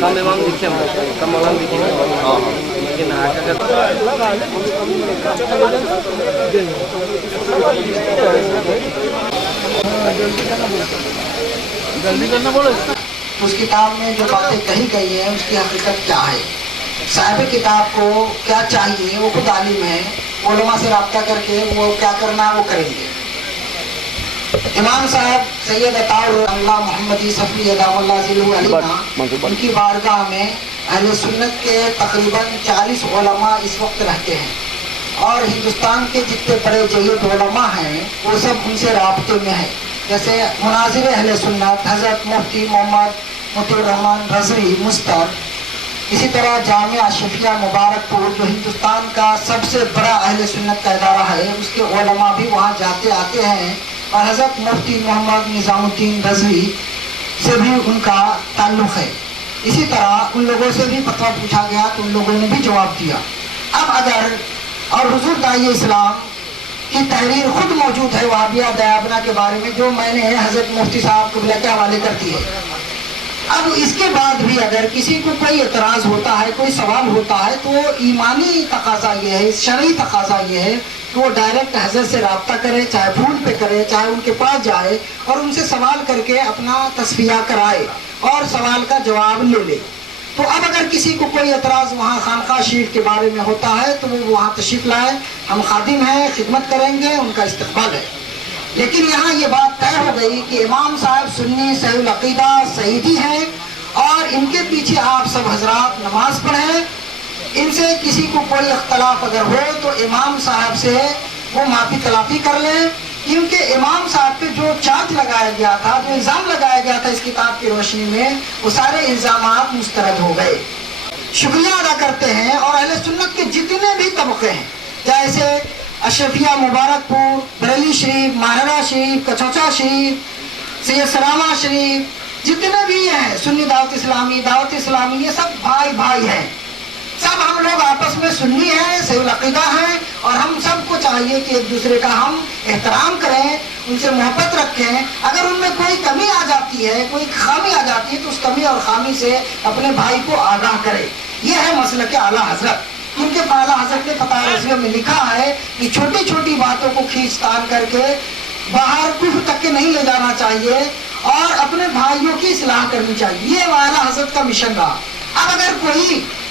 कम इमाम दिखे कम मौलाना दिखे लेकिन जल्दी करना बोलो। उस किताब में जो बातें कही गई है उसकी हकीकत क्या है, साहिब किताब को क्या चाहिए, वो खुद आलिम है, उलमा से रब्ता करके वो क्या करना है वो करेंगे। इमाम साहब सैयद अताउल्लाह मोहम्मदी सफ़ी अदामुल्लाह ज़िल्लुहु अलैहि उनकी बारगाह में अहले सुन्नत के तकरीबन 40 उलमा इस वक्त रहते हैं और हिंदुस्तान के जितने बड़े जय्यद उलमा हैं वो सब उनसे राब्ते में है। जैसे मुनाजिर अहले सुन्नत हज़रत मुफ्ती मोहम्मद मुतीउर रहमान रज़वी मुस्तर, इसी तरह जामिया अशरफिया मुबारकपुर जो हिंदुस्तान का सबसे बड़ा अहले सुन्नत का इदारा है, उसके उलमा भी वहाँ जाते आते हैं और हज़रत मुफ्ती मोहम्मद निज़ामुद्दीन रज़वी से भी उनका ताल्लुक़ है। इसी तरह उन लोगों से भी फतवा पूछा गया तो उन लोगों ने भी जवाब दिया। अब अगर और हुज़ूर दाई इस्लाम की तहरीर खुद मौजूद है वहाबिया दयाबना के बारे में, जो मैंने हज़रत मुफ्ती साहब क़िबला के हवाले कर दी है। अब इसके बाद भी अगर किसी को कोई एतराज़ होता है, कोई सवाल होता है, तो ईमानी तकाज़ा ये है, शरई तकाज़ा ये है कि वो डायरेक्ट हज़रत से रब्ता करे, चाहे फ़ोन पे करे, चाहे उनके पास जाए और उनसे सवाल करके अपना तस्फिया कराए और सवाल का जवाब ले ले। तो अब अगर किसी को कोई एतराज़ वहाँ खानका शरीफ के बारे में होता है तो वो वहाँ तशरीफ़ लाए, हम खादिम हैं, खिदमत करेंगे, उनका इस्तक़बाल है। लेकिन यहाँ ये बात तय हो गई कि इमाम साहब सुन्नी सहीहुल अक़ीदा सईदी हैं और इनके पीछे आप सब हजरात नमाज पढ़ें। इनसे किसी को कोई अख्तलाफ अगर हो तो इमाम साहब से वो माफ़ी तलाफ़ी कर लें, क्योंकि इमाम साहब पे जो चार्ज लगाया गया था, जो इल्ज़ाम लगाया गया था इस किताब की रोशनी में, वो सारे इल्ज़ामात मुस्तरद हो गए। शुक्रिया अदा करते हैं और अहले सुन्नत के जितने भी तबक़े हैं, जैसे अशरफिया मुबारकपुर, बरेली शरीफ, माहरा शरीफ, कचौचा शरीफ, सैयद सलामा शरीफ, जितने भी हैं सुन्नी दावत इस्लामी, ये सब भाई भाई हैं। सब हम लोग आपस में सुन्नी हैं, सहीहुल अक़ीदा हैं और हम सबको चाहिए कि एक दूसरे का हम एहतराम करें, उनसे मोहब्बत रखें। अगर उनमें कोई कमी आ जाती है, कोई खामी आ जाती है तो उस कमी और खामी से अपने भाई को आगाह करें। यह है मसलक आला हज़रत। क्योंकि आला हज़रत ने फ़ताह रज़विया में लिखा है कि छोटी छोटी बातों को खींचतान करके बाहर कुफ्र तक के नहीं ले जाना चाहिए और अपने भाइयों की इस्लाह करनी चाहिए। ये आला हज़रत का मिशन रहा। अब अगर कोई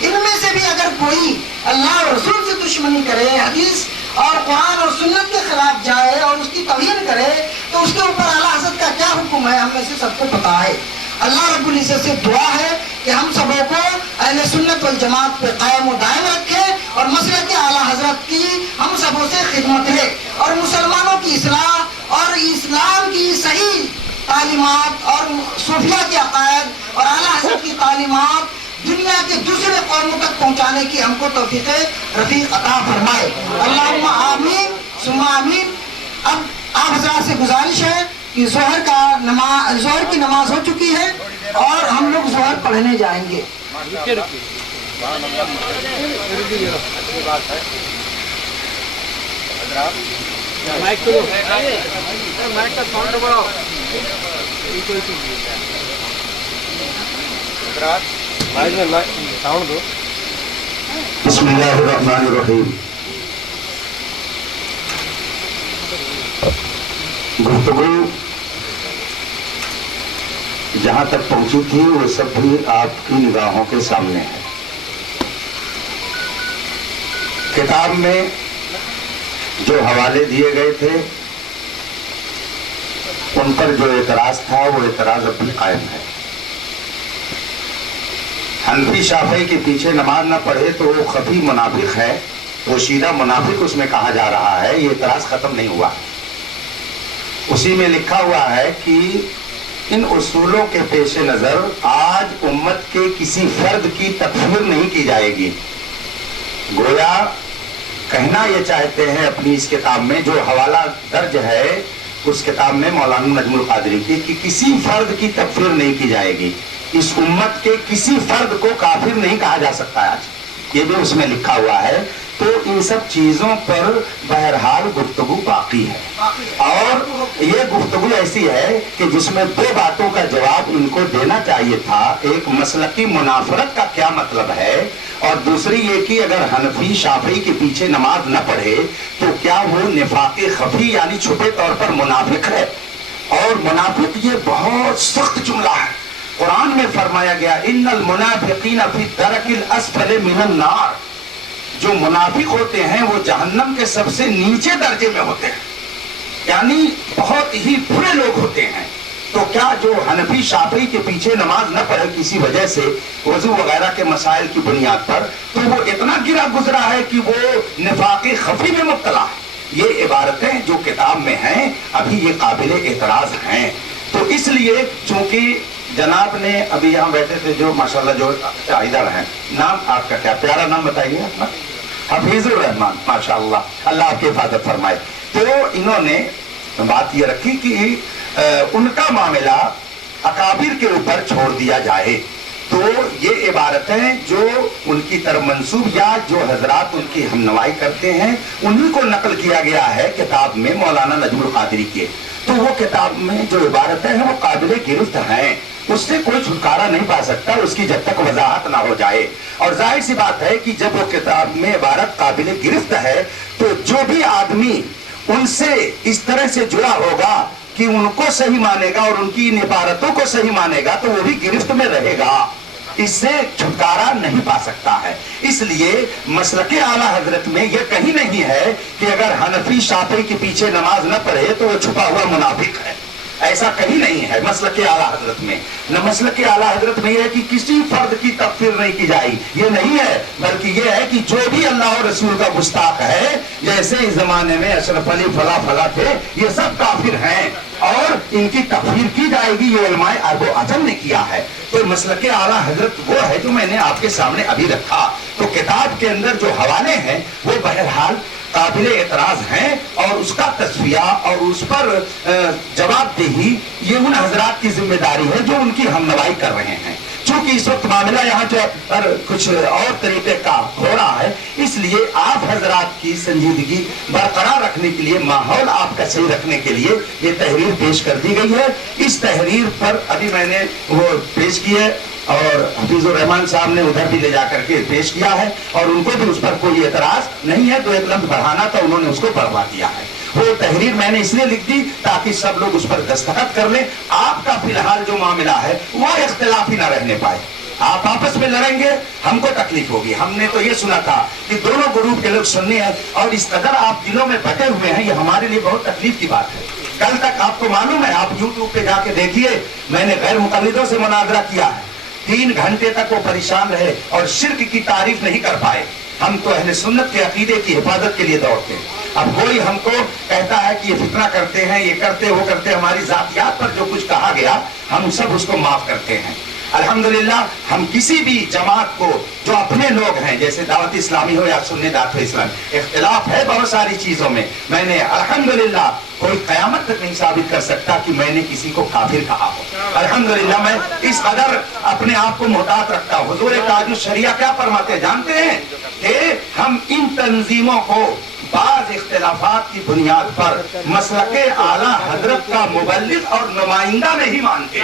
इनमें से भी अगर कोई अल्लाह और रसूल से दुश्मनी करे, हदीस और कुरान और सुन्नत के खिलाफ जाए और उसकी तौहीन करे, तो उसके ऊपर आला हज़रत का क्या हुक्म है, हम में से सबको पता है। अल्लाह रब्बुल इज़्ज़त से दुआ है कि हम सबों को अहले सुन्नत वल जमात पे कायम व दायम रखे और मसलक आला हज़रत की हम सबों से खिदमत है और मुसलमानों की इस्लाह और इस्लाम की सही तालीमात और सूफिया के अक़ायद और आला हज़रत की तालीमात दुनिया के दूसरे कौमों तक पहुँचाने की हमको तौफीक़ रफ़ीक़ अता फरमाए। अल्लाहुम्मा आमीन सुम्मा आमीन। अब आप हज़रात से गुजारिश है कि ज़ोहर की नमाज हो चुकी है और हम लोग ज़ोहर पढ़ने जाएंगे। माइक का साउंड बढ़ाओ। साउंड दो। बिस्मिल्लाहिर्रहमानिर्रहीम। गुफ्तगू जहाँ तक पहुंची थी वो सब भी आपकी निगाहों के सामने है। किताब में जो हवाले दिए गए थे उन पर जो एतराज था वो एतराज अभी कायम है। हनफी शाफी के पीछे नमाज न पढ़े तो वो खफी मुनाफिक है, पोशीदा मुनाफिक उसमें कहा जा रहा है। ये इतराज खत्म नहीं हुआ। उसी में लिखा हुआ है कि इन उसूलों के पेश नजर आज उम्मत के किसी फर्द की तकफीर नहीं की जाएगी। गोया कहना ये चाहते हैं अपनी इस किताब में, जो हवाला दर्ज है उस किताब में मौलाना नजमुल कादरी की, कि किसी फर्द की तकफीर नहीं की जाएगी। इस उम्मत के किसी फर्द को काफिर नहीं कहा जा सकता है आज, ये भी उसमें लिखा हुआ है। तो इन सब चीजों पर बहरहाल गुफ्तगू बाकी है, और ये गुफ्तगू ऐसी है कि जिसमें दो बातों का जवाब इनको देना चाहिए था। एक मसलकी मुनाफरत का क्या मतलब है, और दूसरी ये कि अगर हनफी शाफी के पीछे नमाज न पढ़े तो क्या वो निफाक़े खफी यानी छुपे तौर पर मुनाफिक है। और मुनाफिक ये बहुत सख्त जुमला है। कुरान में फरमाया गया इन्नल मुनाफिकीन फी दरकिल अस्फल मिनन नार, जो मुनाफिक होते हैं वो जहन्नम के सबसे नीचे दर्जे में होते हैं, यानी बहुत ही बुरे लोग होते हैं। तो क्या जो हनफी शाफी के पीछे नमाज न पढ़े किसी वजह से वजू वगैरह के मसाइल की बुनियाद पर, तो वो इतना गिरा गुजरा है कि वो निफाक़े खफी में मुब्तला है। ये इबारतें जो किताब में हैं अभी ये काबिल एतराज हैं। तो इसलिए चूंकि जनाब ने अभी यहाँ बैठे थे जो माशाल्लाह जो इधर हैं, नाम आपका क्या, प्यारा नाम बताइए अपना? हफीजुर रहमान, माशाल्लाह, अल्लाह आपकी हिफाजत फरमाए। तो इन्होंने बात ये रखी कि उनका मामला अकाबिर के ऊपर छोड़ दिया जाए। तो ये इबारतें जो उनकी तरफ मंसूब या जो हजरात उनकी हमनवाई करते हैं उन्हीं को नकल किया गया है किताब में मौलाना नजमुल कादरी के। तो वो किताब में जो इबारतें हैं वो काबिल गिरफ्त हैं, उससे कोई छुटकारा नहीं पा सकता उसकी जब तक वजाहत ना हो जाए। और जाहिर सी बात है कि जब वो किताब में इबारत काबिल गिरफ्त है तो जो भी आदमी उनसे इस तरह से जुड़ा होगा कि उनको सही मानेगा और उनकी इन इबारतों को सही मानेगा तो वो भी गिरफ्त में रहेगा, इससे छुटकारा नहीं पा सकता है। इसलिए मसलके आला हजरत में यह कहीं नहीं है कि अगर हनफी शाफी के पीछे नमाज न पढ़े तो वो छुपा हुआ मुनाफिक है, ऐसा कहीं नहीं है मसलके आला हजरत में। न मसलके आला हजरत में यह है कि किसी फर्द की तकफीर नहीं की जाए, ये नहीं है, बल्कि यह है कि जो भी अल्लाह और रसूल का गुस्ताख है, जैसे इस जमाने में अशरफ अली फला फला थे, ये सब काफिर हैं और इनकी तकफीर की जाएगी, ये उलमाए अरबो अजम ने किया है। तो मसलके आला हजरत वो है जो मैंने आपके सामने अभी रखा। तो किताब के अंदर जो हवाले हैं वो बहरहाल काबिले एतराज हैं और उसका तस्फिया और उस पर जवाबदेही ये उन हजरात की जिम्मेदारी है जो उनकी हमनवाई कर रहे हैं। चूंकि इस वक्त मामला यहाँ जो पर कुछ और तरीके का हो रहा है, इसलिए आप हजरात की संजीदगी बरकरार रखने के लिए, माहौल आपका सही रखने के लिए ये तहरीर पेश कर दी गई है। इस तहरीर पर अभी मैंने वो पेश की है और हफीजुर रहमान साहब ने उधर भी ले जाकर के पेश किया है और उनको भी उस पर कोई एतराज नहीं है। तो एक लफ्ज बढ़ाना था, उन्होंने उसको बढ़वा दिया है। वो तहरीर मैंने इसलिए लिख दी ताकि सब लोग उस पर दस्तखत कर लें। आपका फिलहाल जो मामला है वो इख्तिलाफी ना रहने पाए, आप आपस में लड़ेंगे, हमको तकलीफ होगी। हमने तो ये सुना था कि दोनों ग्रुप के लोग सुन्नी हैं और इस कदर आप दिलों में बटे हुए हैं, ये हमारे लिए बहुत तकलीफ की बात है। कल तक आपको मालूम है, आप यूट्यूब पे जाके देखिए, मैंने गैर मुकल्लिदों से मुनाजरा किया है, 3 घंटे तक वो परेशान रहे और शिर्क की तारीफ नहीं कर पाए। हम तो अहले सुन्नत के अकीदे की हिफाजत के लिए दौड़ते हैं। अब कोई हमको कहता है कि ये फितना करते हैं, ये करते वो करते, हमारी जातियात पर जो कुछ कहा गया हम सब उसको माफ करते हैं। अल्हम्दुलिल्लाह हम किसी भी जमात को जो अपने लोग हैं, जैसे दावत इस्लामी हो या सुन्नी दावत इस्लाम, इख्तिलाफ है बहुत सारी चीजों में। मैंने अल्हम्दुलिल्लाह कोई कयामत तक नहीं साबित कर सकता कि मैंने किसी को काफिर कहा हो। अल्हम्दुलिल्लाह मैं इस कदर अपने आप को मोहतात रखता हूँ। हुजूर ताजुल शरिया क्या फरमाते हैं जानते हैं कि हम इन तंजीमों को बाज इख्तिलाफात की बुनियाद पर मसलके आला हजरत का मुबल्लिग और नुमाइंदा नहीं मानते।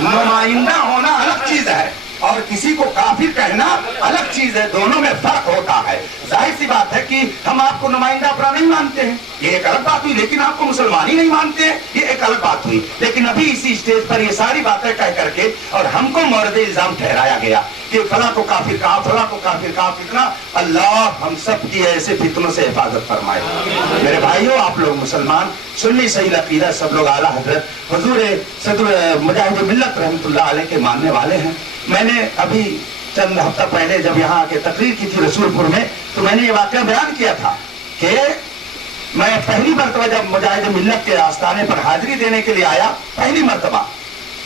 नुमाइंदा होना अलग चीज है और किसी को काफिर कहना अलग चीज है, दोनों में फर्क होता है। जाहिर सी बात है कि हम आपको नुमाइंदा अपना नहीं मानते हैं, ये एक अलग बात हुई, लेकिन आपको मुसलमान ही नहीं मानते हैं, ये एक अलग बात हुई। लेकिन अभी इसी स्टेज पर ये सारी बातें कह करके और हमको मौरद इल्जाम ठहराया गया कि फला को काफिर कहा, फला को काफिर कहा, फितना। अल्लाह हम सब की ऐसे फितनों से हिफाजत फरमाए। मेरे भाइयों, आप लोग मुसलमान सुन्नी सही अकीदा, सब लोग आला हजरत हुजूर सदर मुजाहिद मिल्लत रहमतुल्लाह अलैह के मानने वाले हैं। मैंने अभी चंद हफ्ता पहले जब यहाँ आके तकरीर की थी रसूलपुर में, तो मैंने ये वाकया बयान किया था कि मैं पहली मरतबा जब मुजाहिद मिल्लत के आस्थाने पर हाजिरी देने के लिए आया, पहली मरतबा,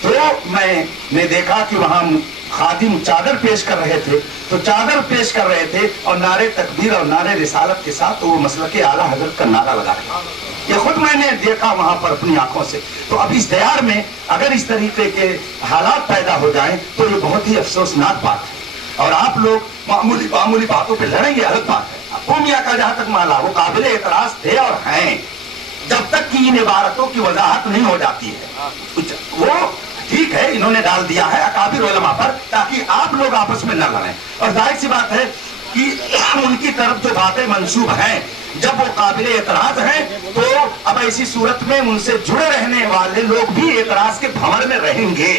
तो मैंने देखा कि वहां खादिम चादर पेश कर रहे थे, तो चादर पेश कर रहे थे और नारे तकबीर और नारे रिसालत के साथ तो वो मसलक आला हजरत का नारा लगा रहे। ये खुद मैंने देखा वहां पर अपनी आंखों से। तो अब इस दयार में अगर इस तरीके के हालात पैदा हो जाएं तो ये बहुत ही अफसोसनाक बात है। और आप लोग मामूली बातों पे लड़ेंगे, अलग बात है। अब्बू मियां का जहां तक मामला, वो काबिल एतराज थे और हैं, जब तक कि इन इबारतों की वजाहत नहीं हो जाती है। वो ठीक है, इन्होंने डाल दिया है अकाबिर उलमा पर ताकि आप लोग आपस में न लड़ें। और जाहिर सी बात है कि उनकी तरफ जो बातें मंसूब हैं, जब वो काबिल एतराज हैं, तो अब ऐसी सूरत में उनसे जुड़े रहने वाले लोग भी एतराज के भंवर में रहेंगे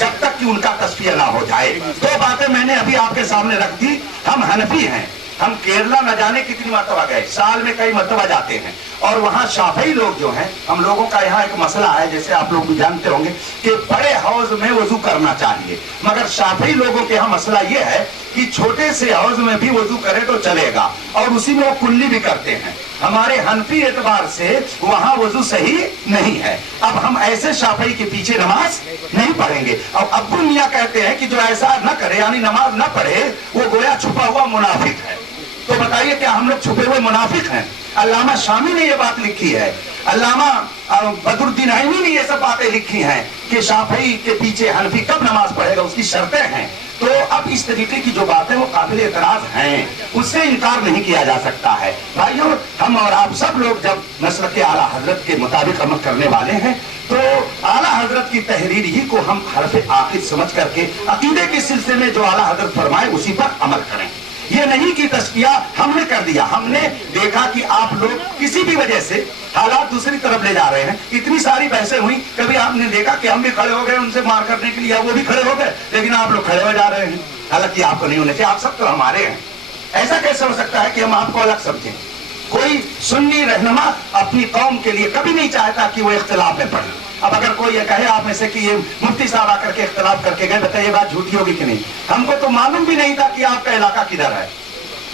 जब तक कि उनका तस्फिया ना हो जाए। दो बातें मैंने अभी आपके सामने रख दी। हम हनफी हैं, हम केरला न जाने कितनी मरतबा गए, साल में कई मरतबा जाते हैं, और वहाँ शाफई लोग जो हैं, हम लोगों का यहाँ एक मसला है, जैसे आप लोग भी जानते होंगे कि बड़े हौज में वजू करना चाहिए, मगर शाफई लोगों के यहाँ मसला ये है कि छोटे से हौज में भी वजू करे तो चलेगा, और उसी में वो कुल्ली भी करते हैं। हमारे हनफी एतबार से वहाँ वजू सही नहीं है। अब हम ऐसे शाफई के पीछे नमाज नहीं पढ़ेंगे। और अब्बू मियां कहते हैं कि जो ऐसा न करे, यानी नमाज न पढ़े, वो गोया छुपा हुआ मुनाफिक है। तो बताइए क्या हम लोग छुपे हुए मुनाफिक हैं? अल्लामा शामी ने ये बात लिखी है, अल्लामा बदरुद्दीन आइनी ने ये सब बातें लिखी हैं कि शाफई के पीछे हनफी कब नमाज पढ़ेगा, उसकी शर्तें हैं। तो अब इस तरीके की जो बातें वो काबिल एतराज हैं, उससे इनकार नहीं किया जा सकता है। भाइयों, हम और आप सब लोग जब मसलक आला हजरत के मुताबिक अमल करने वाले हैं, तो आला हजरत की तहरीर ही को हम हरफ आखिर समझ करके अकीदे के सिलसिले में जो आला हजरत फरमाए उसी पर अमल करें। ये नहीं कि तस्किया हमने कर दिया, हमने देखा कि आप लोग किसी भी वजह से हालात दूसरी तरफ ले जा रहे हैं। इतनी सारी बहसें हुई, कभी आपने देखा कि हम भी खड़े हो गए उनसे मार करने के लिए, वो भी खड़े हो गए, लेकिन आप लोग खड़े हो जा रहे हैं। हालांकि आपको नहीं होने चाहिए, आप सब तो हमारे हैं। ऐसा कैसे हो सकता है कि हम आपको अलग समझें? कोई सुन्नी रहनुमा अपनी कौम के लिए कभी नहीं चाहता कि वो इख्तिलाफ में पड़े। अब अगर कोई ये कहे आप में से कि ये मुफ्ती साहब आकर के इख्तिलाफ करके गए, बताइए ये बात झूठी होगी कि नहीं? हमको तो मालूम भी नहीं था कि आपका इलाका किधर है,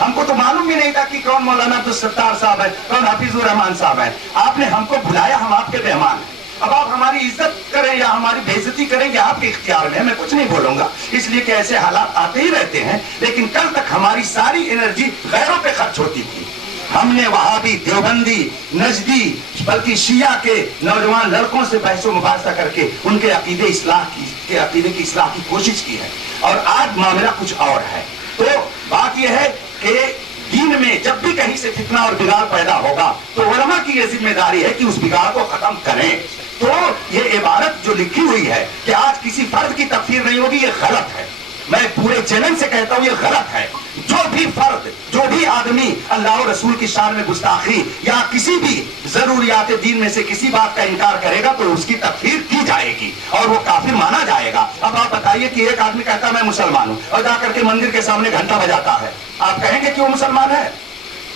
हमको तो मालूम भी नहीं था कि कौन मौलाना अब्दुल सत्तार साहब है, कौन हाफिजुर रहमान साहब है। आपने हमको बुलाया, हम आपके मेहमान हैं। अब आप हमारी इज्जत करें या हमारी बेइज्जती करें, ये आपके इख्तियार में है, मैं कुछ नहीं बोलूंगा, इसलिए कि ऐसे हालात आते ही रहते हैं। लेकिन कल तक हमारी सारी एनर्जी गैरों पे खर्च होती थी। हमने वहाबी, देवबंदी, नजदी, बल्कि शिया के नौजवान लड़कों से बहसो मुबाहसा करके उनके अकीदे की इस्लाह की कोशिश की है। और आज मामला कुछ और है। तो बात यह है कि दीन में जब भी कहीं से फितना और बिगाड़ पैदा होगा तो उलमा की ये जिम्मेदारी है कि उस बिगाड़ को खत्म करें। तो ये इबारत जो लिखी हुई है कि आज किसी फर्द की तकफीर नहीं होगी, ये गलत है। मैं पूरे चैलेंज से कहता हूं ये गलत है। जो भी फर्द, जो भी आदमी अल्लाह और रसूल की शान में गुस्ताखी या किसी भी जरूरियात दीन में से किसी बात का इनकार करेगा तो उसकी तकफीर की जाएगी और वो काफिर माना जाएगा। अब आप बताइए कि एक आदमी कहता है मैं मुसलमान हूं और जाकर के मंदिर के सामने घंटा बजाता है, आप कहेंगे कि वो मुसलमान है?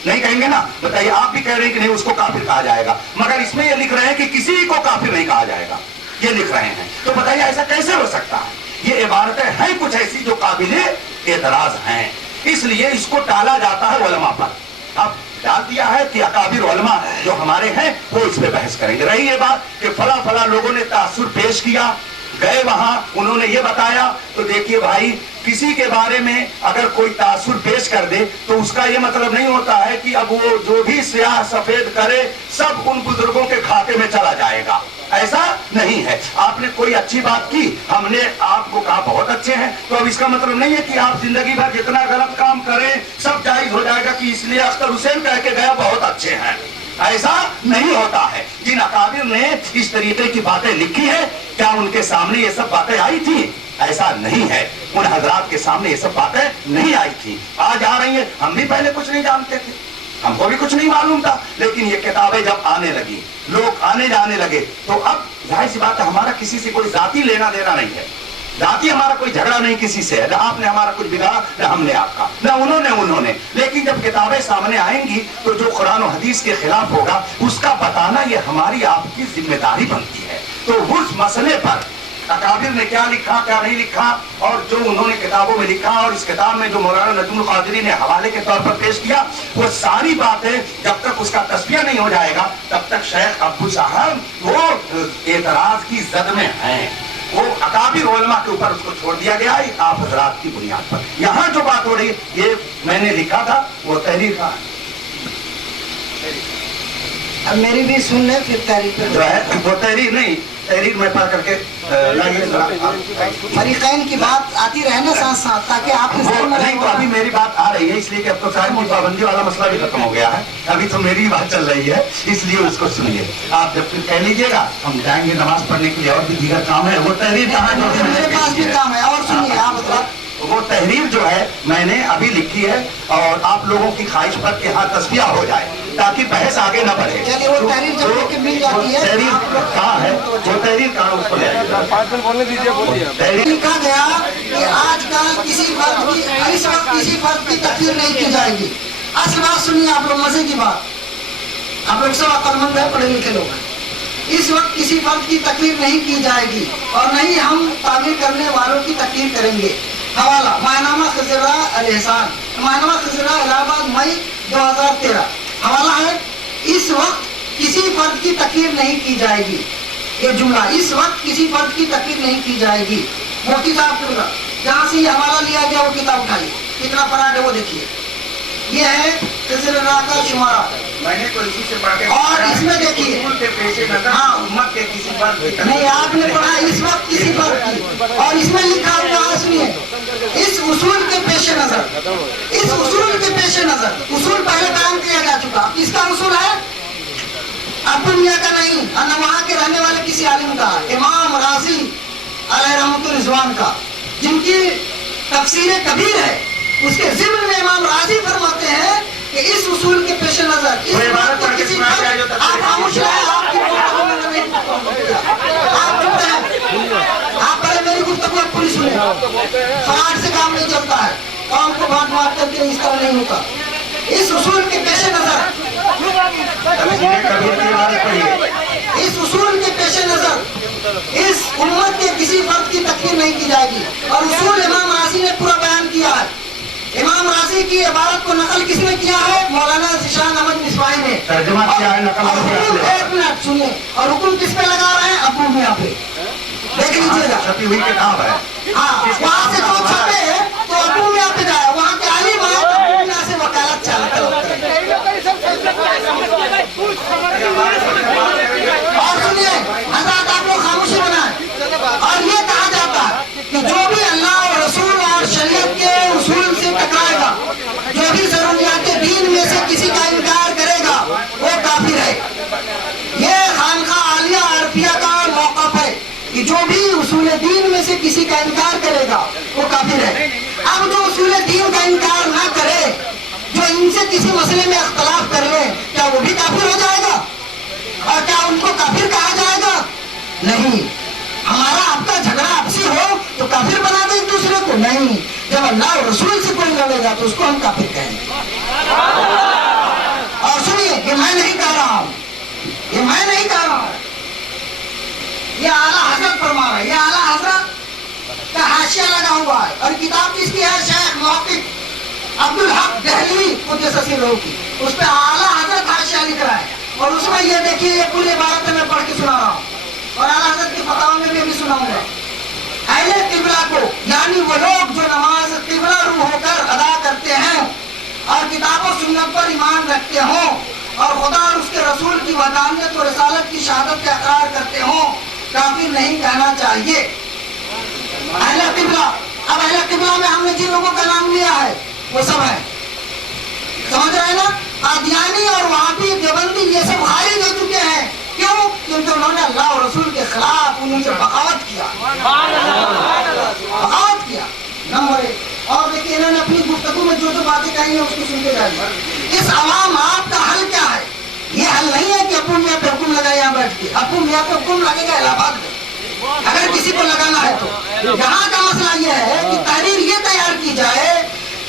नहीं कहेंगे ना। बताइए, आप भी कह रहे हैं कि नहीं उसको काफिर कहा जाएगा, मगर इसमें ये लिख रहे हैं कि किसी को काफिर नहीं कहा जाएगा, ये लिख रहे हैं। तो बताइए ऐसा कैसे हो सकता है? ये इबारतें हैं कुछ ऐसी जो काबिले एतराज हैं, इसलिए इसको टाला जाता है उलमा पर। अब डाल दिया है कि अकाबिर उलमा जो हमारे हैं वो इस पे बहस करेंगे। रही ये बात कि फला फला लोगों ने तासुर पेश किया, गए वहां, उन्होंने ये बताया, तो देखिए भाई, किसी के बारे में अगर कोई तासुर पेश कर दे तो उसका ये मतलब नहीं होता है कि अब वो जो भी स्याह सफेद करे सब उन बुजुर्गों के खाते में चला जाएगा। ऐसा नहीं है। आपने कोई अच्छी बात की, हमने आपको कहा बहुत अच्छे हैं, तो अब इसका मतलब नहीं है कि आप जिंदगी भर जितना गलत काम करें सब जायज हो जाएगा कि इसलिए अख्तर हुसैन कह के गया बहुत अच्छे हैं। ऐसा नहीं होता है। जिन अकाबिर ने इस तरीके की बातें लिखी है, क्या उनके सामने ये सब बातें आई थी? ऐसा नहीं है। उन हजरात के सामने ये सब बातें नहीं आई थी, आज आ रही है। हम भी पहले कुछ नहीं जानते थे, हमको भी कुछ नहीं मालूम था, लेकिन ये किताबें जब आने लगी, लोग आने जाने लगे, तो अब जाहिर सी बात है हमारा किसी से कोई जाती लेना देना नहीं है। ذاتی ہمارا کوئی جھگڑا نہیں کسی سے، نہ آپ نے ہمارا کچھ بگاڑا نہ ہم نے آپ کا، نہ انہوں نے، لیکن جب کتابیں سامنے آئیں گی تو جو قرآن و حدیث کے خلاف ہوگا اس کا بتانا یہ ہماری آپ کی ذمہ داری بنتی ہے۔ تو اس مسئلے پر اکابر نے کیا لکھا کیا نہیں لکھا، اور جو انہوں نے کتابوں میں لکھا، اور اس کتاب میں جو مولانا نجم القادری نے حوالے کے طور پر پیش کیا، وہ ساری باتیں جب تک اس کا تصفیہ نہیں ہو جائے گا تب تک شیخ ابو صاحب وہ اعتراض کی زد میں ہیں۔ وہ اکابر علماء کے اوپر اس کو چھوڑ دیا گیا ہے آپ حضرات کی بنیاد پر۔ یہاں جو بات ہو رہی ہے یہ میں نے لکھا تھا، وہ تحریر کا اب میری بھی سن لیں پھر تحریر پہ جو ہے وہ تحریر نہیں، تحریر میں پڑھ کر کے لائیے ذرا۔ فریقین کی بات آتی رہے نا ساتھ ساتھ، تاکہ آپ کے ذہن میں نہیں تو ابھی میری بات آ رہی ہے، اس لیے کہ اب تو ٹائم کی پابندی والا مسئلہ بھی ختم ہو گیا ہے، ابھی تو میری بات چل رہی ہے، اس لیے اس کو سنیے۔ آپ جب پھر کہہ لیجیے گا ہم جائیں گے نماز پڑھنے کے لیے، اور بھی دیگر کام ہے، وہ تحریر کہاں جو میرے پاس بھی کام ہے، اور سنیے آپ حضرات۔ وہ تحریر جو ہے میں نے ابھی لکھی ہے، اور آپ لوگوں کی خواہش پر کہ ہاں تصفیہ ہو جائے تاکہ بحث آگے نہ بڑھے۔ چلیے وہ تحریر جب لے کے مل جاتی ہے، تحریر کہاں ہے، وہ تحریر کہاں اس کو لے آئیے۔ 5 منٹ بولنے دیجیے، بولیے۔ تحریر لکھا گیا کہ آج کل کسی فرد کی اس وقت کسی فرد کی تقریر نہیں کی جائے گی۔ اصل بات سنیے آپ لوگ، مزے کی بات، آپ لوگ سب عقل مند ہیں، پڑھے لکھے لوگ ہیں۔ اس وقت کسی فرد کی تقریر نہیں کی جائے گی، اور نہیں ہم تعمیر کرنے والوں کی تقریر کریں گے۔ حوالہ ماہنامہ خضرہ الاحسان، ماہنامہ خضرہ الہ آباد مئی 2013۔ حوالہ ہے اس وقت کسی فرد کی تقریر نہیں کی جائے گی، یہ جملہ اس وقت کسی فرد کی تقریر نہیں کی جائے گی۔ مفتی صاحب کے بلا جہاں سے یہ حوالہ لیا گیا وہ کتاب اٹھائیے، کتنا پڑھا ہے وہ دیکھیے، یہ ہے خضر اللہ کا شمارہ، میں نے تو اسی سے پڑھ کے اور اس میں دیکھیے اصول کے پیش نظر امت کے کسی فرد کی نہیں آپ نے پڑھا اس وقت کسی فرد کی، اور اس میں لکھا ہوا ہے سنیے، اس اصول کے پیش نظر، اس اصول کے پیش نظر، اصول پہلے بیان کیا جا چکا، کس کا اصول ہے؟ ابو میاں کا نہیں، نہ وہاں کے رہنے والے کسی عالم کا، امام رازی علیہ رحمۃ الرضوان کا، جن کی تفسیر کبیر ہے، اس کے ضمن میں امام رازی فرماتے ہیں کہ اس اصول کے پیش نظر اس بات کو کسی فرد، آپ خاموش رہیں، آپ کی گفتگو میں نہیں، آپ چپ رہیں، آپ پہلے میری گفتگو آپ پوری سنیں، فراڈ سے کام نہیں چلتا ہے، کام کو بات بات کر کے اس طرح نہیں ہوتا۔ اس اصول کے پیش نظر، اس اصول کے پیش نظر اس امت کے کسی فرد کی تقریر نہیں کی جائے گی، اور اصول امام رازی نے پورا بیان کیا ہے۔ امام رازی کی عبارت کو نقل کس نے کیا ہے؟ مولانا ذیشان احمد مصباحی نے ترجمہ کیا ہے، نقل ایک منٹ سنیے، اور حکم کس پہ لگا رہے ہیں؟ ابو میاں پہ، دیکھ لیجیے گا، چھپی ہوئی کتاب ہے۔ ہاں وہاں سے جو چھپے تو ابو میاں پہ جائے، وہاں کے عالم آئے تو ابو میاں سے وکالت چالت اور سنیے حضرات آپ لوگ خاموشی بنائیں، اور یہ کہا جاتا ہے کہ جو بھی اللہ اور رسول اور شریعت کے اصول سے ٹکرائے گا، جو بھی ضروریات دین میں سے کسی کا انکار کرے گا وہ کافر ہے۔ یہ خانقاہ عالیہ عرفیہ کا موقف ہے کہ جو بھی اصول دین میں سے کسی کا انکار کرے گا وہ کافر ہے۔ اب جو اصول دین کا انکار نہ کرے، جو ان سے کسی مسئلے میں اختلاف کر لے، کیا وہ بھی کافر ہو جائے گا؟ اور کیا ان کو کافر کہا جائے گا؟ نہیں۔ ہمارا آپ کا جھگڑا آپسی ہو تو کافر بنا دیں ایک دوسرے کو؟ نہیں۔ جب اللہ اور رسول سے کوئی لڑے گا تو اس کو ہم کافر کہیں گے۔ اور سنیے، یہ میں نہیں کہہ رہا ہوں، یہ میں نہیں کہہ رہا ہوں، یہ اعلیٰ حضرت فرما رہا ہے، یہ اعلیٰ حضرت کا حاشیہ لگا ہوا ہے، اور کتاب کس کی ہے؟ شیخ محقق عبدالحق دہلوی قدس سرہ کی، اس پہ اعلیٰ حضرت حاشیہ لکھ رہا ہے، اور اس میں یہ دیکھیے، یہ پوری عبارت میں پڑھ کے سنا رہا ہوں، اور اعلیٰ حضرت کے فتاوی میں بھی سناؤں گا۔ اہل قبلہ کو، یعنی وہ لوگ جو نماز قبلہ رو ہو کر ادا کرتے ہیں اور کتاب و سنت پر ایمان رکھتے ہوں اور خدا اور اس کے رسول کی وحدانیت اور رسالت کی شہادت کا اقرار کرتے ہوں، کافر نہیں کہنا چاہیے۔ اہل قبلہ، اب اہل قبلہ میں ہم نے جن لوگوں کا نام لیا ہے وہ سب ہیں، سمجھ رہے ہیں نا؟ قادیانی اور وہابی دیوبندی یہ سب خارج ہو چکے ہیں، کیوں؟ کیونکہ انہوں نے اللہ اور رسول کے خلاف انہوں سے بغاوت کیا، بغاوت کیا، نمبر ایک۔ اور دیکھیے انہوں نے اپنی گفتگو میں جو جو باتیں کہی ہیں اس کو سنتے جائیے۔ اس عوام آپ کا حل کیا ہے؟ یہ حل نہیں ہے کہ ابو میاں پہ حکم لگائے یہاں بیٹھ کے، ابو میاں پہ حکم لگے گا الہ آباد میں، اگر کسی کو لگانا ہے تو یہاں کا مسئلہ یہ ہے کہ تحریر یہ تیار کی جائے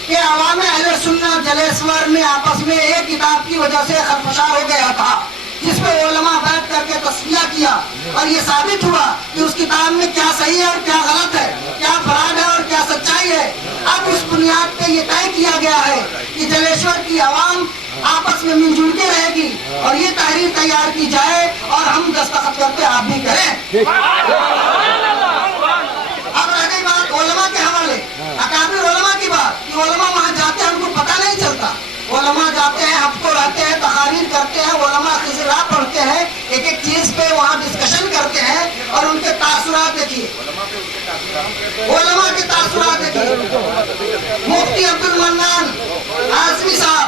کہ عوام اہل سنت جلیسور میں آپس میں ایک کتاب کی وجہ سے خرفشار ہو گیا تھا، جس پہ علماء بیٹھ کر کے تصفیہ کیا اور یہ ثابت ہوا کہ اس کتاب میں کیا صحیح ہے اور کیا غلط ہے، کیا فراڈ ہے اور کیا سچائی ہے۔ اب اس بنیاد پہ یہ طے کیا گیا ہے کہ جلیسور کی عوام آپس میں مل جل کے رہے گی اور یہ تحریر تیار کی جائے اور ہم دستخط کرتے آپ بھی کریں۔ اب رہ گئی بات علماء کے حوالے، اکابر علماء کی بات کہ علماء وہاں جاتے ہیں ان کو پتہ نہیں چلتا، علماء جاتے ہیں ہفتوں رہتے ہیں، تقاریر کرتے ہیں، علماء خزرات پڑھتے ہیں، ایک ایک چیز پہ وہاں ڈسکشن کرتے ہیں اور ان کے تاثرات دیکھیے، علماء کے تاثرات دیکھیے۔ مفتی عبد المنان اعظمی صاحب،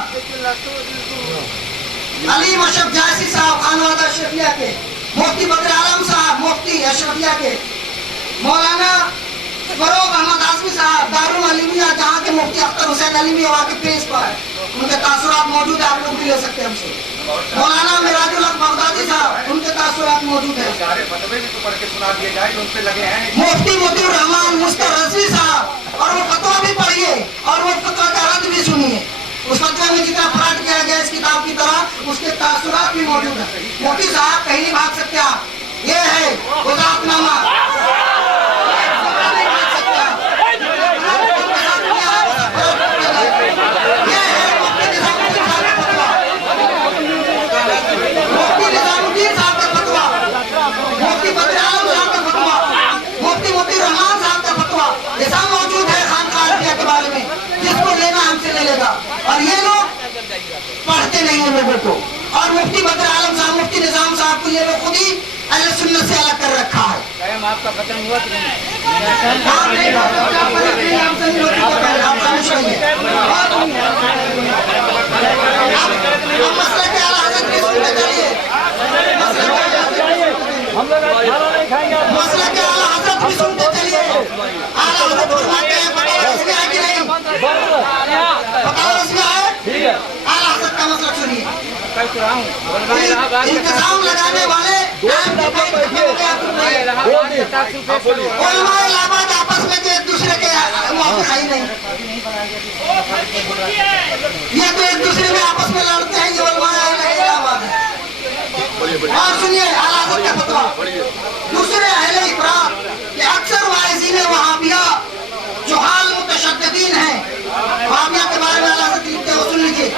علی اشرف جائسی صاحب خانوادہ اشرفیہ کے، مفتی بدر عالم صاحب مفتی اشرفیہ کے، مولانا فروغ احمد اعظمی صاحب دارالعلومیہ جہاں کے مفتی اختر حسین علیمی وہاں کے پیش پر ہے، ان کے تاثرات موجود ہیں، آپ لوگ بھی لے سکتے ہیں ہم سے۔ مولانا معراج الحق بغدادی صاحب، ان کے تاثرات موجود ہیں۔ مفتی مطیع الرحمان مستر رضوی صاحب، اور وہ فتویٰ بھی پڑھیے اور وہ فتویٰ کا رد بھی سنیے، اس فتویٰ میں جتنا فراڈ کیا گیا اس کتاب کی طرح اس کے تاثرات بھی موجود ہیں۔ مفتی صاحب کہیں نہیں بھاگ سکتے آپ، یہ ہے وضاحت نامہ، اور یہ لوگ پڑھتے نہیں ہیں لوگوں کو، اور مفتی بدر عالم صاحب مفتی نظام صاحب کو یہ لوگ خود ہی اہل سنت سے الگ کر رکھا ہے۔ آپ کا ختم ہوا مسئلہ کے اعلیٰ حضرت بھی سنتے چلیے، مسئلہ کے اعلیٰ حضرت بھی سنتے چلیے۔ اعلیٰ حضرت فرماتے ہیں بتاؤ اس میں ہے کہ نہیں، بتاؤ اس میں ہے، اعلیٰ حضرت کا مسئلہ سنیے۔ انتظام لگانے والے علماء الہ آباد آپس میں جو ایک دوسرے کے موافق ہے ہی نہیں، یہ تو ایک دوسرے میں آپس میں لڑتے ہیں، یہ علماء الہ آباد ہے۔ اور سنیے اعلیٰ حضرت کا فتویٰ، دوسرے اہل افراد کہ اکثر واعظین وہابیہ جو حال متشددین ہیں، وہابیہ کے بارے میں اعلیٰ حضرت لکھتے ہیں، وہ سن لیجیے۔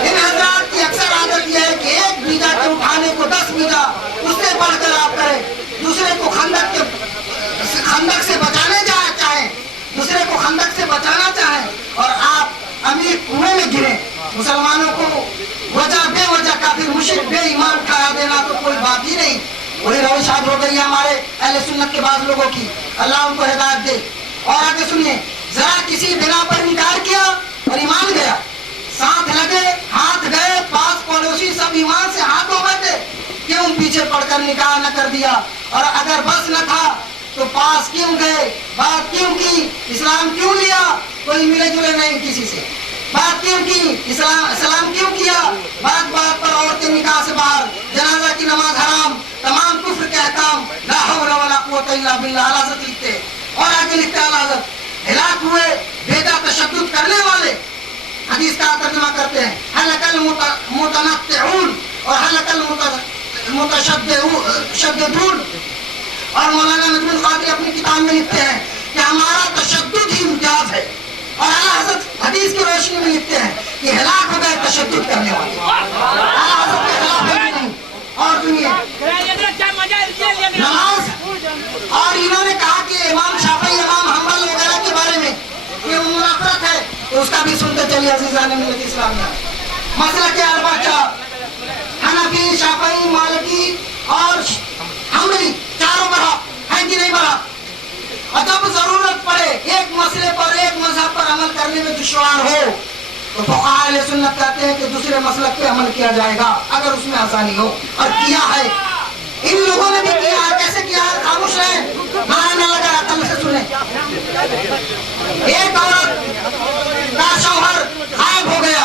ان حضرات کی اکثر عادت یہ ہے کہ ایک بیجا کے اٹھانے کو 10 بیجا اس سے پڑھ کر آپ کریں، دوسرے کو خندق سے بچانے چاہیں، دوسرے کو خندق سے بچانا چاہیں اور آپ امیر کنویں میں گریں۔ مسلمانوں کو وجہ بے وجہ کافر مشرک بے ایمان ٹھہرا دینا تو کوئی بات ہی نہیں، وہی روش آج ہو گئی ہے ہمارے اہل سنت کے بعض لوگوں کی، اللہ ان کو ہدایت دے۔ اور آگے سنیے، ذرا کسی بنا پر انکار کیا اور ایمان گیا، ساتھ لگے ہاتھ گئے، پاس پڑوسی سب ایمان سے ہاتھ ہو بیٹھے، کیوں پیچھے پڑ کر نکاح نہ کر دیا، اور اگر بس نہ تھا تو پاس کیوں گئے، بات کیوں کی، اسلام کیوں لیا، کوئی ملے جلے نہیں کسی سے، بات کیوں کی، اسلام کیوں کیا، بات بات پر عورتیں نکاح سے باہر، جنازہ کی نماز حرام، تمام کفر کے احکام، لا حول ولا قوت الا باللہ، اعلیٰ حضرت لکھتے۔ اور آگے لکھتے اعلیٰ حضرت، ہلاک ہوئے بیدہ تشدد کرنے والے، حدیث کا ترجمہ کرتے ہیں، ہلک المتنطعون اور ہلک المتشددون۔ اور مولانا نجم القادری اپنی کتاب میں لکھتے ہیں کہ ہمارا تشدد ہی امتیاز ہے، اور اعلیٰ حضرت حدیث کی روشنی میں لکھتے ہیں کہ ہلاک ہو گئے تشدد کرنے والے، اعلیٰ حضرت کے خلاف ہے نہیں۔ اور سنیے نماز، اور انہوں نے کہا کہ امام شافعی امام حنبل وغیرہ کے بارے میں یہ منافرت ہے، تو اس کا بھی سنتے چلیے عزیزان ملت اسلامیہ۔ مسئلہ کے اربع چار، حنفی شافعی مالکی اور حنبلی چاروں برحق ہیں کہ نہیں برحق، اور جب ضرورت پڑے ایک مسئلے پر ایک مذہب پر عمل کرنے میں دشوار ہو تو فقہاء اہل سنت کہتے ہیں کہ دوسرے مسلک پہ عمل کیا جائے گا اگر اس میں آسانی ہو، اور کیا ہے ان لوگوں نے بھی کیا ہے۔ کیسے کیا ہے؟ خاموش رہیں، نعرہ نہ لگا، عقل سے سنیں۔ ایک عورت کا شوہر غائب ہو گیا،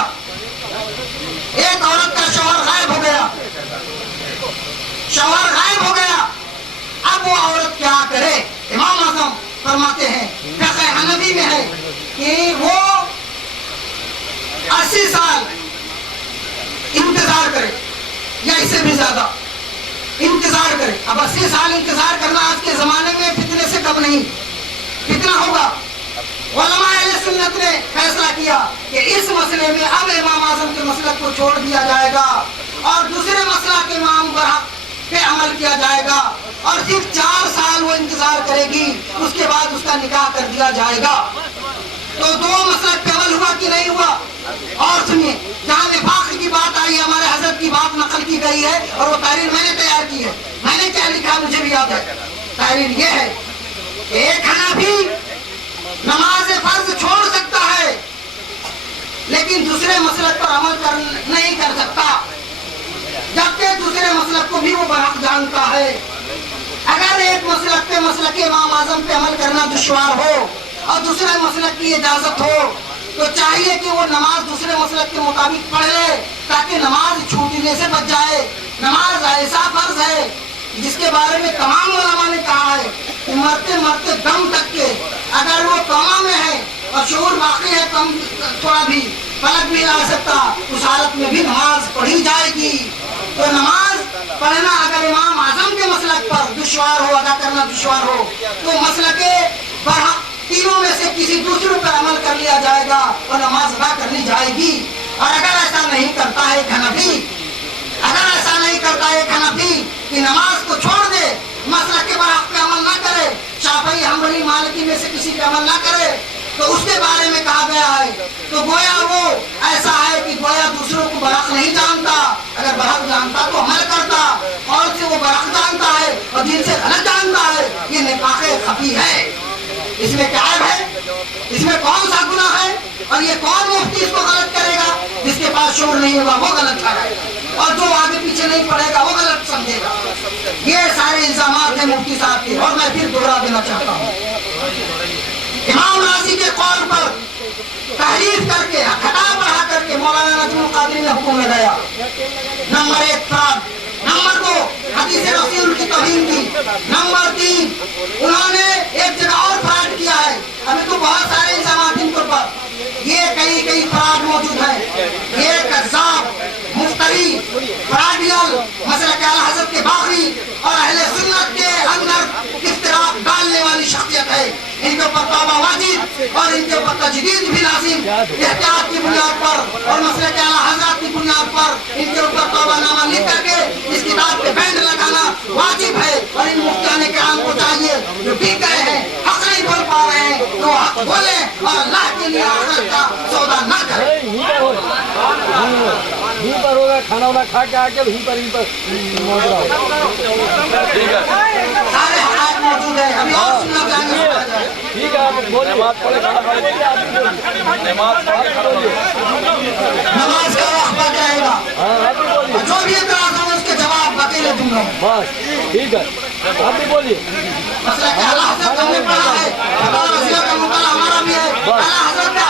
ایک عورت کا شوہر غائب ہو گیا، شوہر غائب ہو گیا، اب وہ कि वो 80 साल इंतजार करे या इससे भी ज्यादा इंतजार करे। अब 80 साल इंतजार करना आज के जमाने में फितने से कम नहीं, फितना होगा। उलमा अहले सुन्नत ने फैसला किया कि इस मसले में अब इमाम आजम के मसलक को छोड़ दिया जाएगा और दूसरे मसला के इमाम पे अमल किया जाएगा और सिर्फ 4 साल वो इंतजार करेगी, उसके बाद उसका निकाह कर दिया जाएगा। तो 2 मसलक पे अमल हुआ कि नहीं हुआ? और सुनिए, जहाँ निफाक की बात आई, हमारे हजरत की बात नकल की गई है और वो तहरीर मैंने तैयार की है। मैंने क्या लिखा मुझे भी याद है। तहरीर ये है कि एक हनाफी नमाज फर्ज छोड़ सकता है लेकिन दूसरे मसलक पर अमल नहीं कर सकता, जबकि दूसरे मसलक को भी वो बरहक जानता है। अगर एक मसलक पे मसलक इमाम आजम पे अमल करना दुश्वार हो और दूसरे मसलक की इजाजत हो तो चाहिए कि वो नमाज दूसरे मसलक के मुताबिक पढ़ ले ताकि नमाज छूटने से बच जाए। नमाज ऐसा फर्ज है जिसके बारे में तमाम उलमा ने कहा है कि मरते मरते दम तक के अगर वो कोमा में है और शऊर बाकी है, कम थोड़ा भी पलक भी ला सकता, उस हालत में भी नमाज पढ़ी जाएगी। तो नमाज पढ़ना अगर इमाम आजम के मसलक पर दुश्वार हो, अदा करना दुश्वार हो, तो मसलके बरहक तीनों में से किसी दूसरे पर अमल कर लिया जाएगा और नमाज अदा करनी जाएगी। और अगर ऐसा नहीं करता है एक हनफी, अगर ऐसा नहीं करता है एक हनफी कि नमाज को छोड़ दे, मसलक के बरहक पे अमल ना करे, शाफई हम्बली मालिकी में से किसी पे अमल ना करे, तो उसके बारे में कहा गया है तो गोया वो ऐसा है कि गोया दूसरों को बरहक नहीं जानता। अगर बरहक जानता तो अमल करता, और से वो बरहक जानता है और दिन से गलत जानता है, ये निफाक़े खफी है। इसमें क्या है? इसमें कौन सा गुनाह है? और ये कौन मुफ्ती इसको गलत करेगा? जिसके पास शोर नहीं होगा वो गलत ठहराएगा और जो आगे पीछे नहीं पड़ेगा वो गलत समझेगा। ये सारे इल्जामात हैं मुफ्ती साहब के। और मैं फिर दोहरा देना चाहता हूँ, इमाम राजी के कौल पर तहरीफ करके, खता बढ़ा करके मौलाना नजमुल कादरी ने हुक्म लगाया। नंबर 1 फराद, नंबर 2 हदीस रसूल की तौहीन की, नंबर 3 उन्होंने एक जगह और फराड किया है। अभी तो बहुत सारे इल्जामात इनके ऊपर, ये कई फराड मौजूद है। ये कज़्ज़ाब, मुफ्तरी, फराडियल, मसलक आला हज़रत के बागी और अहले सुन्नत के अंदर इफ्तिराक डालने वाली शख्सियत है। इनके ऊपर तौबा वाजिब और इनके ऊपर तजदीद भी लाजिम, एहतियात की बुनियाद पर और मसलक आला हज़रत की बुनियाद पर इनके ऊपर तौबानामा लिख करके इस किताब पे बैंड लगाना वाजिब है। और इन मुफ्तियाने किराम को चाहिए जो भी गए हैं, हक नहीं बोल पा रहे हैं तो हक बोले और अल्लाह के लिए आखिरत का सौदा न करें। यहीं पर होगा, खाना वाना खा के आके यहीं पर सारे हालात मौजूद है। अभी और सुनना चाहेंगे, ठीक है। आप बोलिए, नमाज पढ़े खाना खा लीजिए, नमाज नमाज का वक्त बच जाएगा। आप भी बोलिए, जो भी एतराज होगा उसके जवाब अकेले दूंगा। बस ठीक है, आप भी बोलिए। मसला क्या आला हज़रत हमने पढ़ा है, रसूल का मुकाला हमारा भी है। आला हज़रत का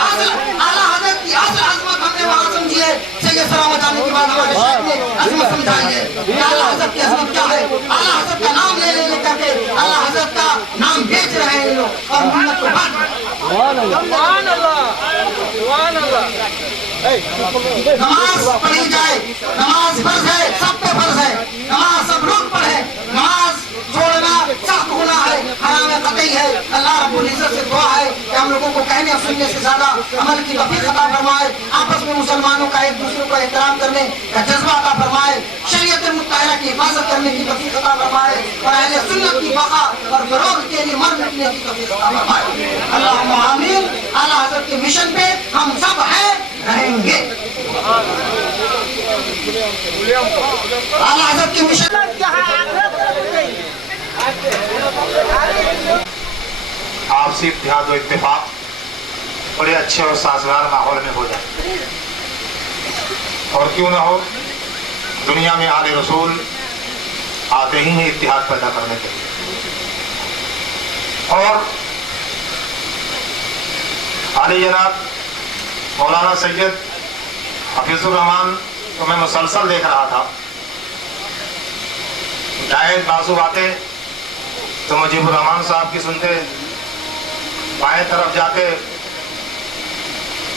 आला हज़रत की असल अज़मत हमने वहाँ समझी है। सैयद सलावत आने के बाद हमारे शेख ने अज़मत समझाई है। आला हज़रत की अज़मत क्या है? आला हज़रत का नाम ले करके आला हज़रत का नाम बेच रहे हैं लोग और उम्मत को बांट रहे हैं। सुभान अल्लाह, सुभान अल्लाह। नमाज पढ़ी जाए, नमाज फर्ज है, सब पे फर्ज है। नमाज सब लोग पढ़े, नमाज छोड़ना सख्त गुनाह है, हराम कतई है। अल्लाह रब्बुल इज्जत से दुआ है कि हम लोगों को कहने और सुनने से ज्यादा अमल की तौफीक अता फरमाए। आपस में मुसलमानों का एक दूसरे को एहतराम करने का जज्बा अता फरमाए। शरीयत मुत्तहरा की हिफाजत करने की तौफीक अता फरमाए और अहले सुन्नत की बका और फरोग के लिए मर मिटने की तौफीक अता फरमाए। अल्लाहुम्मा आमीन। आला हज़रत के मिशन पे हम सब हैं, रहेंगे। आला हज़रत के मिशन आपसी इत्तेहाद और इत्तेफाक बड़े अच्छे और साजगार माहौल में हो जाए। और क्यों ना हो, दुनिया में आले रसूल आते ही हैं इत्तेहाद पैदा करने के लिए। और आले जनाब मौलाना सैयद हफीजुर रहमान को मैं मुसलसल देख रहा था। जायद बाजू बातें तो मुजीबुर रहमान साहब की सुनते, बाएं तरफ जाते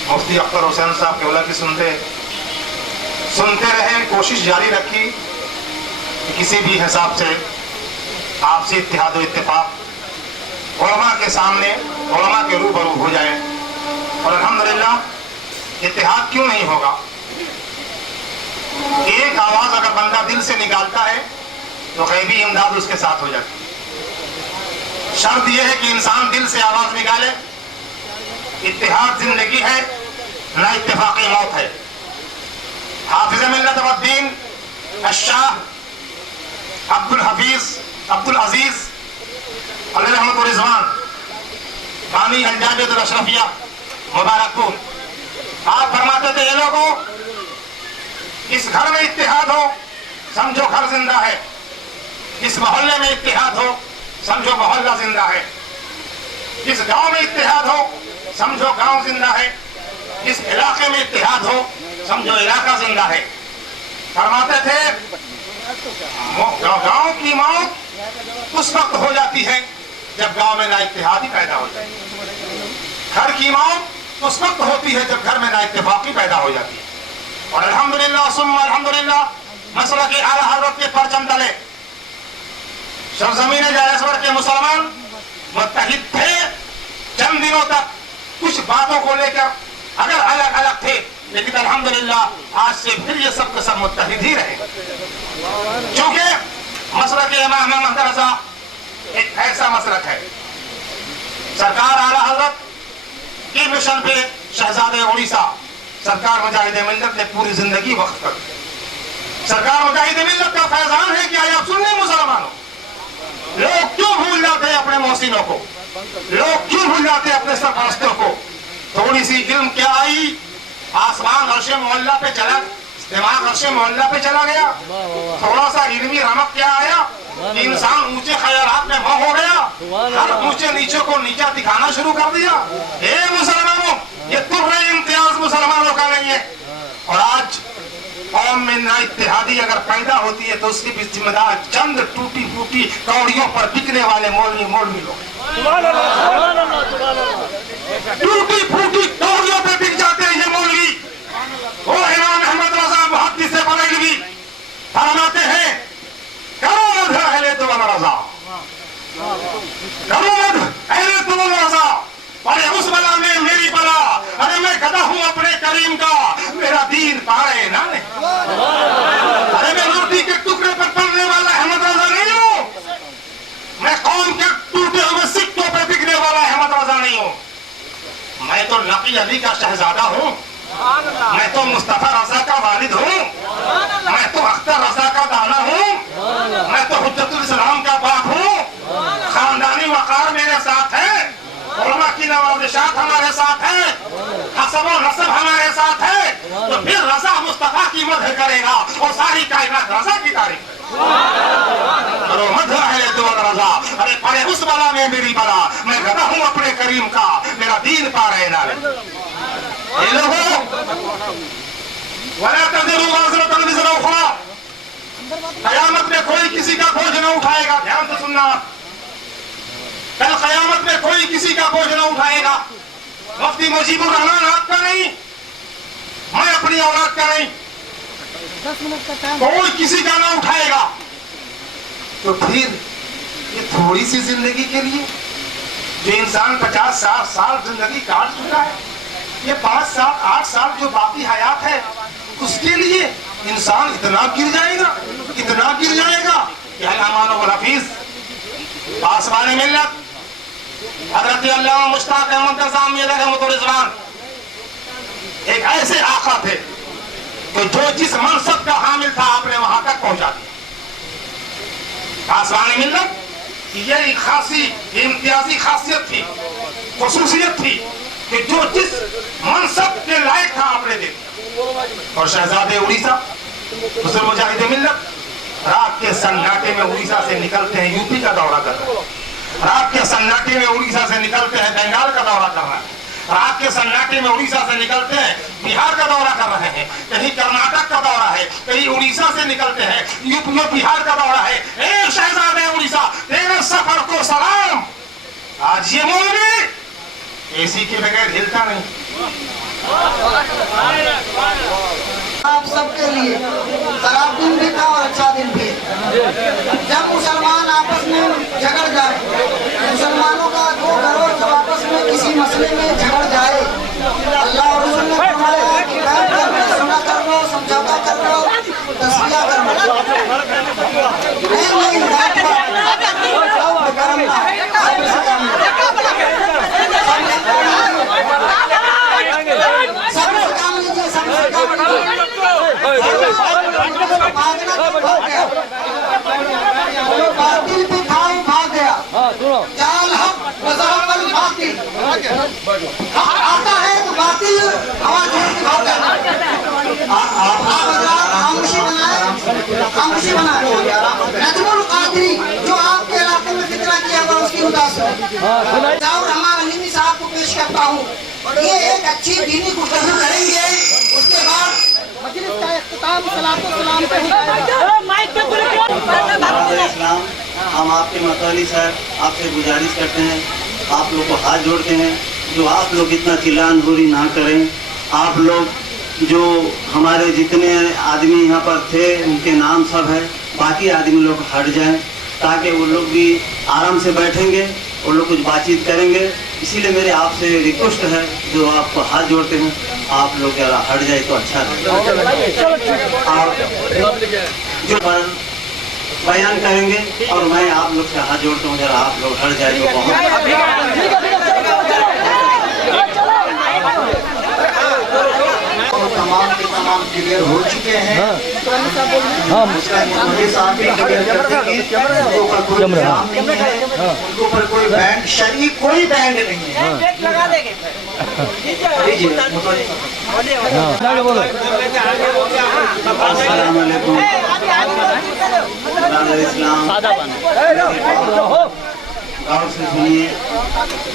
मुफ्ती अख्तर हुसैन साहब केवला की सुनते रहे, कोशिश जारी रखी कि किसी भी हिसाब से आपसी इत्तेहाद और इत्तेफाक उलमा के सामने, उलमा के रूबरू हो जाए। और अल्हम्दुलिल्लाह इत्तेहाद क्यों नहीं होगा? एक आवाज अगर बंदा दिल से निकालता है तो गैबी इमदाद उसके साथ हो जाती है। शर्त यह है कि इंसान दिल से आवाज निकाले। इत्तेहाद जिंदगी है, ना इत्तेफाकी मौत है। हाफिज मिल्लत वद्दीन अशाह अब्दुल हफीज अब्दुल अजीज अलैहि रिजवान बानी अंजाबियत अशरफिया मुबारकपुर, आप फरमाते थे, ये लोगों इस घर में इत्तेहाद हो समझो घर जिंदा है, इस मोहल्ले में इत्तेहाद हो समझो मोहल्ला जिंदा है, इस गांव में इत्तेहाद हो समझो गांव जिंदा है, इस इलाके में इत्तेहाद हो समझो इलाका जिंदा है। फरमाते थे गांव की मौत उस वक्त हो जाती है जब गांव में ना इत्तेहादी पैदा हो जाए, घर की मौत उस वक्त होती है जब घर में ना इत्तेफाकी पैदा हो जाती है। और अल्हम्दुलिल्लाह सुम्मा अल्हम्दुलिल्लाह मसला के आला हज़रत के परचम तले सरजमीन जायसवर के मुसलमान मुत्तहिद थे। चंद दिनों तक कुछ बातों को लेकर अगर अलग अलग थे, लेकिन अल्हम्दुलिल्लाह आज से फिर ये सब के सब मुत्तहिद ही रहे। क्योंकि मसलक इमाम अहमद रज़ा एक ऐसा मसलक है, सरकार आला हज़रत के मिशन पे शहजादे उड़ीसा सरकार मुजाहिद मिल्लत ने पूरी जिंदगी वक्त कर दी। सरकार मुजाहिद मिल्लत का फैजान है कि आप सुनने मुसलमानों, लोग क्यों भूल जाते हैं अपने मोहसिनों को, लोग क्यों भूल जाते हैं अपने सरपरस्तों को। थोड़ी सी इल्म क्या आई, आसमान अर्शे मोहल्ला पे चला, दिमाग अर्शे मोहल्ला पे चला गया। थोड़ा सा इल्मी रमक क्या आया कि इंसान ऊंचे ख्यालात में मोह हो गया, हर ऊंचे नीचे को नीचा दिखाना शुरू कर दिया। ए मुसलमानों, ये तुर्रे इम्तियाज मुसलमानों का नहीं है। और आज कौम में ना इत्तेहादी अगर पैदा होती है तो उसकी भी जिम्मेदार चंद टूटी फूटी कौड़ियों पर बिकने वाले मौलवी लोग। टूटी फूटी कौड़ियों पे बिक जाते हैं ये मौलवी। वो इमाम अहमद रज़ा मुहद्दिस से बरेलवी फरमाते हैं, करो मद अहले तो वल रज़ा, करो मद अहले तो वल रज़ा। अरे उस बला में मेरी बला, अरे मैं गधा हूं अपने करीम का, मेरा दीन पाए ना नहीं। अरे मैं रोटी के टुकड़े पर पड़ने वाला अहमद रज़ा नहीं हूं, मैं कौम के टूटे हुए सिक्कों पे बिकने वाला अहमद रज़ा नहीं हूं। मैं तो नकी अली का शहजादा हूं, मैं तो मुस्तफा रज़ा का वालिद हूं, मैं तो अख्तर रज़ा का दाना हूं, मैं तो हुज्जतुल इस्लाम का बाप हूं। खानदानी वकार मेरे साथ है, उलमा की नवाज़िशात हमारे साथ है, हसब और नसब हमारे साथ है। तो फिर रज़ा मुस्तफा की मदह करेगा और सारी कायनात रज़ा की तारीफ करो। मदह अहले तो वल रज़ा, अरे पड़े उस बला में मेरी बला, मैं गधा हूं अपने करीम का, मेरा दीन पा रहे ना। ये लोगों वला तज़िरु वाज़िरतुन विज़रा उख़रा, क़यामत में कोई किसी का बोझ न उठाएगा। ध्यान से सुनना, कल क़यामत में कोई किसी का बोझ न उठाएगा। मुफ्ती मुजीबुर रहमान आपका नहीं, मैं अपनी औलाद का नहीं, कोई किसी का ना उठाएगा। तो फिर ये थोड़ी सी जिंदगी के लिए जो इंसान 50-60 साल जिंदगी काट चुका है, ये 5, 7, 8 साल जो बाकी हयात है उसके लिए इंसान इतना गिर जाएगा, इतना गिर जाएगा कि अल्लामा हफीज पासवान मिल्लत हज़रत अल्लामा मुश्ताक अहमद निज़ामी रहमतुल्लाह एक ऐसे आका थे कि जो जिस मनसब का हामिल था आपने वहां तक पहुंचा दिया। पासवान मिल्लत ये एक खासी इम्तियाजी खासियत थी, खुसूसियत थी कि जो जिस मनसब के लायक था आपने दे दिया। और शहजादे उड़ीसा मुस्लिम मुजाहिद मिल्लत रात के सन्नाटे में उड़ीसा से निकलते हैं, यूपी का दौरा कर रहे हैं। रात के सन्नाटे में उड़ीसा से निकलते हैं, बंगाल का दौरा कर रहे हैं। रात के सन्नाटे में उड़ीसा से निकलते हैं, बिहार का दौरा कर रहे हैं, कहीं कर्नाटक का दौरा है, कहीं उड़ीसा से निकलते हैं, यूपी में बिहार का दौरा है। ए शहजादे उड़ीसा, तेरे सफर को सलाम। आज ये मौलवी एसी के बगैर हिलता नहीं। आप सबके लिए खराब दिन भी था और अच्छा दिन भी है। जब मुसलमान आपस में झगड़ जाए, मुसलमानों का दो घरों जब आपस में किसी मसले में झगड़ जाए, अल्लाह और रसूल ने फरमाया कि बैठ कर सुलह कर लो, समझौता कर लो, तस्वीर कर लो। नहीं बैठ सबसे काम लीजिए, सबसे काम लीजिए। बातिल पे खाओ भाग गया, जाल हक वज़ाक़ल बातिल। हक आता है तो बातिल आवाज देके भाग जाता। आप खामोशी बनाए। नजमुल कादरी जो आपके इलाके में फितरा किया हुआ उसकी उदास रहमान अलीमी साहब को पेश करता हूँ। ये एक अच्छी दीनी गुफ्तगू करेंगे, उसके बाद मजलिस का इख्तिताम सलातो सलाम पे इस्लाम। हम आपके मतवाली सर आपसे गुजारिश करते हैं, आप लोग को हाथ जोड़ते हैं, जो आप लोग इतना चिल्लान बुरी ना करें। आप लोग जो हमारे जितने आदमी यहाँ पर थे उनके नाम सब है, बाकी आदमी लोग हट जाएं ताकि वो लोग भी आराम से बैठेंगे, वो लोग कुछ बातचीत करेंगे। इसीलिए मेरे आपसे रिक्वेस्ट है, जो आपको हाथ जोड़ते हैं, आप लोग जरा हट जाए तो अच्छा रहेगा। आप जो बयान करेंगे और मैं आप लोग से हाथ जोड़ता हूँ, जरा आप लोग हट जाए तो तमाम के तमाम क्लियर हो चुके हैं। मुझे साहब भी क्लियर कर देंगे। उनके ऊपर कोई इल्जाम नहीं है, उनके ऊपर कोई बैंड शरई कोई बैंड नहीं है। अस्सलाम वालेकुम। गौर से सुनिए,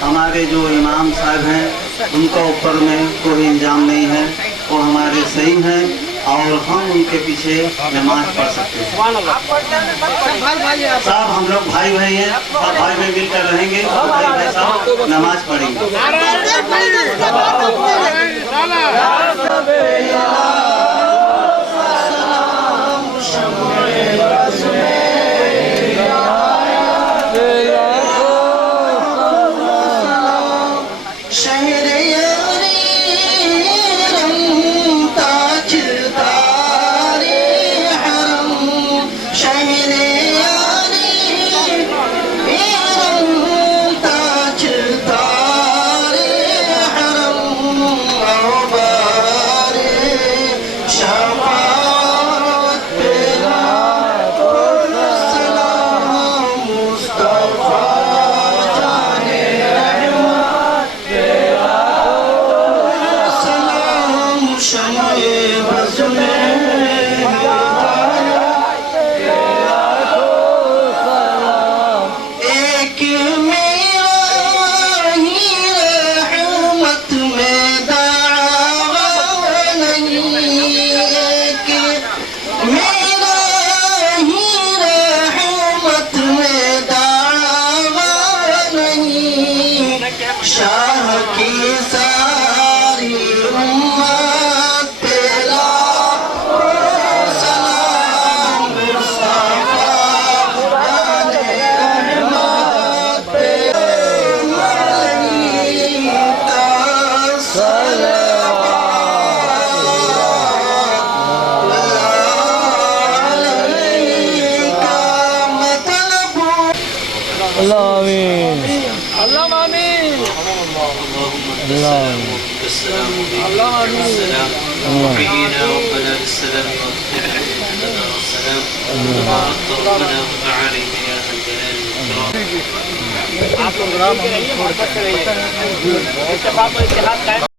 हमारे जो इमाम साहब हैं उनका ऊपर में कोई इल्जाम नहीं है, वो हमारे सही हैं और हम उनके पीछे नमाज पढ़ सकते हैं। साहब हम लोग भाई भाई हैं, सब भाई भाई मिलकर रहेंगे, भाई भाई साहब नमाज पढ़ेंगे। حيينا ربنا بالسلام واغفر لنا والسلام وبارك ربنا وتعالى يا ذا الجلال والإكرام.